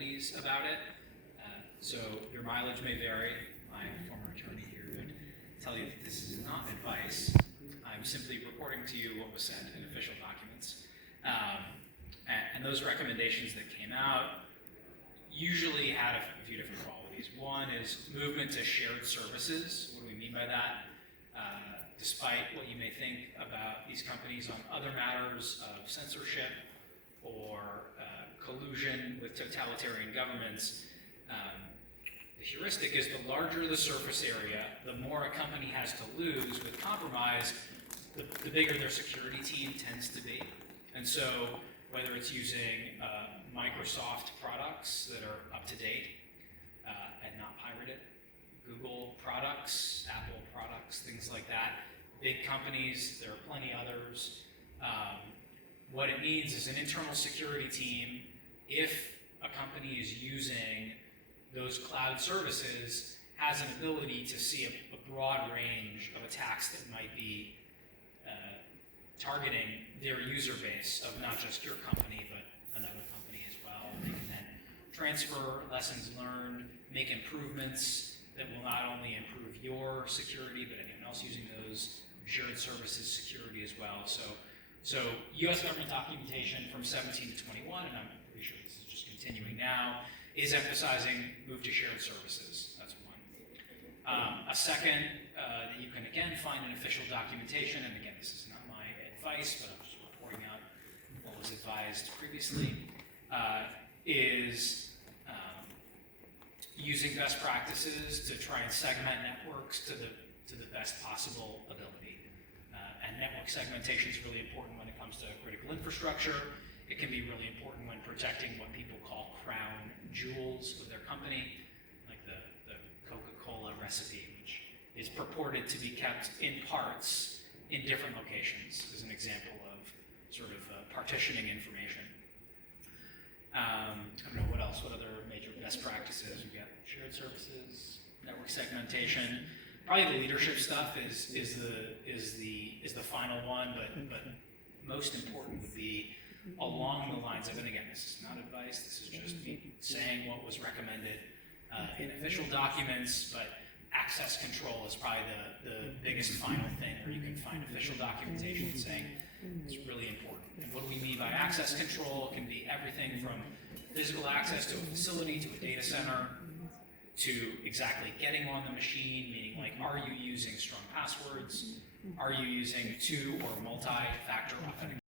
qualities about it. So your mileage may vary. My former attorney here would tell you that this is not advice. I'm simply reporting to you what was said in official documents. And those recommendations that came out usually had a few different qualities. One is movement to shared services. What do we mean by that? Despite what you may think about these companies on other matters of censorship or collusion with totalitarian governments, the heuristic is the larger the surface area, the more a company has to lose with compromise, the bigger their security team tends to be. And so whether it's using Microsoft products that are up to date and not pirated, Google products, Apple products, things like that, big companies, there are plenty others. What it means is an internal security team, if a company is using those cloud services, has an ability to see a broad range of attacks that might be targeting their user base of not just your company, but another company as well. They can then transfer lessons learned, make improvements that will not only improve your security, but anyone else using those shared services security as well. So U.S. government documentation from 17 to 21, and I'm pretty sure this is just continuing now, is emphasizing move to shared services. That's one. A second that you can again find in official documentation, and again, this is not my advice, but I'm just reporting out what was advised previously, is using best practices to try and segment networks to the best possible ability. And network segmentation is really important when it comes to critical infrastructure. It can be really important when protecting what people call crown jewels of their company, like the Coca-Cola recipe, which is purported to be kept in parts in different locations, as an example of sort of partitioning information. I don't know what else, what other major best practices? We've got shared services, network segmentation. Probably the leadership stuff is the final one, but most important would be along the lines of, and again, this is not advice, this is just me saying what was recommended in official documents, but access control is probably the biggest final thing where you can find official documentation saying it's really important. And what do we mean by access control? It can be everything from physical access to a facility, to a data center, to exactly getting on the machine, meaning like, are you using strong passwords? Are you using 2 or multi-factor authentication?